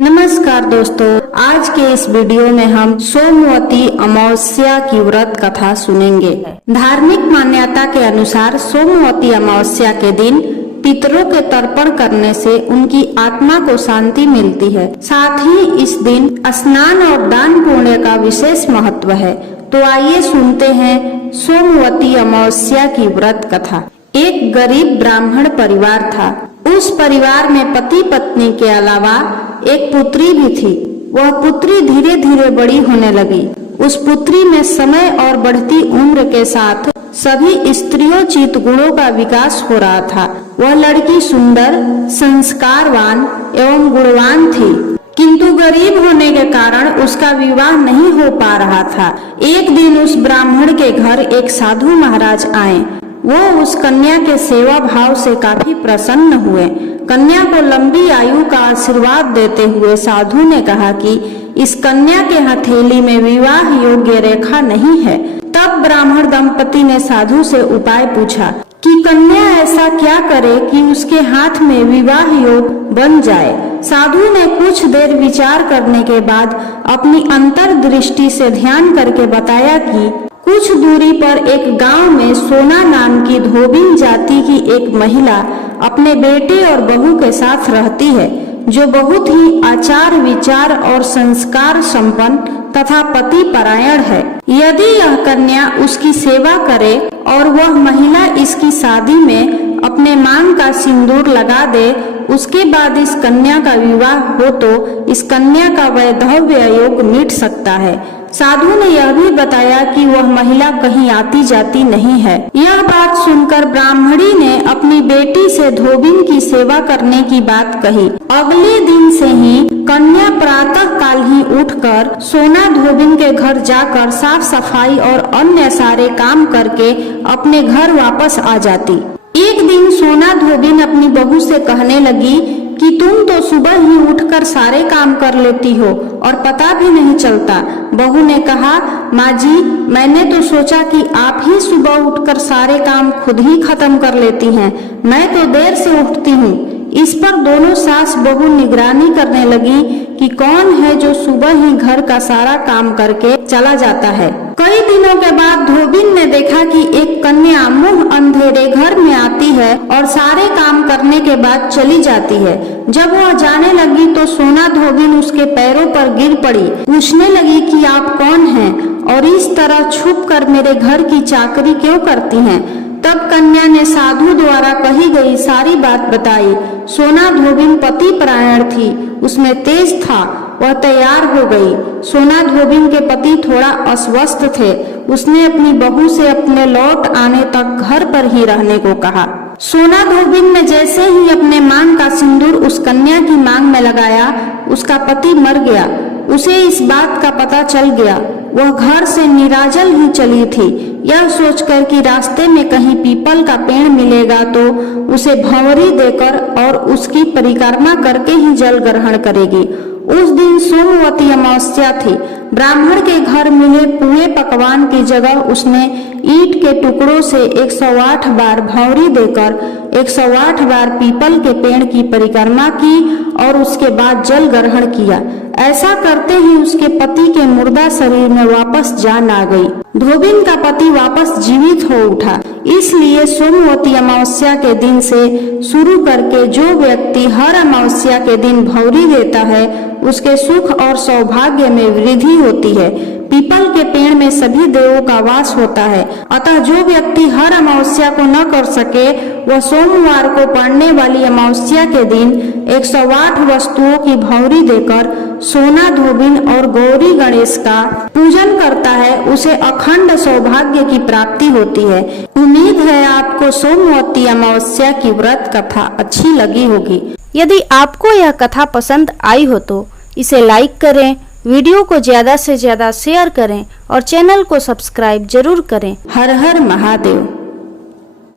नमस्कार दोस्तों, आज के इस वीडियो में हम सोमवती अमावस्या की व्रत कथा सुनेंगे। धार्मिक मान्यता के अनुसार सोमवती अमावस्या के दिन पितरों के तर्पण करने से उनकी आत्मा को शांति मिलती है। साथ ही इस दिन स्नान और दान पुण्य का विशेष महत्व है। तो आइए सुनते हैं सोमवती अमावस्या की व्रत कथा। एक गरीब ब्राह्मण परिवार था। उस परिवार में पति पत्नी के अलावा एक पुत्री भी थी। वह पुत्री धीरे धीरे बड़ी होने लगी। उस पुत्री में समय और बढ़ती उम्र के साथ सभी स्त्रियोचित गुणों का विकास हो रहा था। वह लड़की सुंदर, संस्कारवान एवं गुणवान थी, किंतु गरीब होने के कारण उसका विवाह नहीं हो पा रहा था। एक दिन उस ब्राह्मण के घर एक साधु महाराज आए। वो उस कन्या के सेवा भाव से काफी प्रसन्न हुए। कन्या को लंबी आयु का आशीर्वाद देते हुए साधु ने कहा कि इस कन्या के हथेली में विवाह योग्य रेखा नहीं है। तब ब्राह्मण दंपति ने साधु से उपाय पूछा कि कन्या ऐसा क्या करे कि उसके हाथ में विवाह योग बन जाए। साधु ने कुछ देर विचार करने के बाद अपनी अंतर्दृष्टि से ध्यान करके बताया कि कुछ दूरी पर एक गांव में सोना नाम की धोबिन जाति की एक महिला अपने बेटे और बहू के साथ रहती है, जो बहुत ही आचार विचार और संस्कार संपन्न तथा पति परायण है। यदि यह कन्या उसकी सेवा करे और वह महिला इसकी शादी में अपने मांग का सिंदूर लगा दे, उसके बाद इस कन्या का विवाह हो तो इस कन्या का वैधव्य योग मिट सकता है। साधु ने यह भी बताया कि वह महिला कहीं आती जाती नहीं है। यह बात सुनकर ब्राह्मणी ने अपनी बेटी से धोबिन की सेवा करने की बात कही। अगले दिन से ही कन्या प्रातः काल ही उठकर सोना धोबिन के घर जाकर साफ सफाई और अन्य सारे काम करके अपने घर वापस आ जाती। एक दिन सोना धोबिन अपनी बहू से कहने लगी कि तुम तो सुबह ही उठकर सारे काम कर लेती हो और पता भी नहीं चलता। बहू ने कहा, माँ जी, मैंने तो सोचा कि आप ही सुबह उठकर सारे काम खुद ही खत्म कर लेती हैं। मैं तो देर से उठती हूँ। इस पर दोनों सास बहू निगरानी करने लगी कि कौन है जो सुबह ही घर का सारा काम करके चला जाता है। कई दिनों के बाद धोबिन ने देखा कि एक कन्या मुंह अंधेरे घर में आती है और सारे काम करने के बाद चली जाती है। जब वह जाने लगी तो सोना धोबिन उसके पैरों पर गिर पड़ी। पूछने लगी कि आप कौन हैं और इस तरह छुप कर मेरे घर की चाकरी क्यों करती हैं। तब कन्या ने साधु द्वारा कही गई सारी बात बताई। सोना धोबिन पति परायण थी, उसमें तेज था, वह तैयार हो गई। सोना धोबिन के पति थोड़ा अस्वस्थ थे। उसने अपनी बहू से अपने लौट आने तक घर पर ही रहने को कहा। सोना धोबिन ने जैसे ही अपने मांग का सिंदूर उस कन्या की मांग में लगाया, उसका पति मर गया। उसे इस बात का पता चल गया। वह घर से निराजल ही चली थी। यह सोचकर कि रास्ते में कहीं पीपल का पेड़ मिलेगा तो उसे भंवरी देकर और उसकी परिक्रमा करके ही जल ग्रहण करेगी। उस दिन सोमवती अमावस्या थी। ब्राह्मण के घर मिले पूरे पकवान की जगह उसने ईंट के टुकड़ों से 108 बार भंवरी देकर 108 बार पीपल के पेड़ की परिक्रमा की और उसके बाद जल ग्रहण किया। ऐसा करते ही उसके पति के मुर्दा शरीर में वापस जान आ गई। धोबिन का पति वापस जीवित हो उठा। इसलिए सोमवती अमावस्या के दिन से शुरू करके जो व्यक्ति हर अमावस्या के दिन भंवरी देता है, उसके सुख और सौभाग्य में वृद्धि होती है। पीपल के पेड़ में सभी देवों का वास होता है। अतः जो व्यक्ति हर अमावस्या को न कर सके, वह सोमवार को पड़ने वाली अमावस्या के दिन 108 वस्तुओं की भंवरी देकर सोना धोबिन और गौरी गणेश का पूजन करता है, उसे अखंड सौभाग्य की प्राप्ति होती है। उम्मीद है आपको सोमवती अमावस्या की व्रत कथा अच्छी लगी होगी। यदि आपको यह कथा पसंद आई हो तो इसे लाइक करें, वीडियो को ज्यादा से ज्यादा शेयर करें और चैनल को सब्सक्राइब जरूर करें। हर हर महादेव।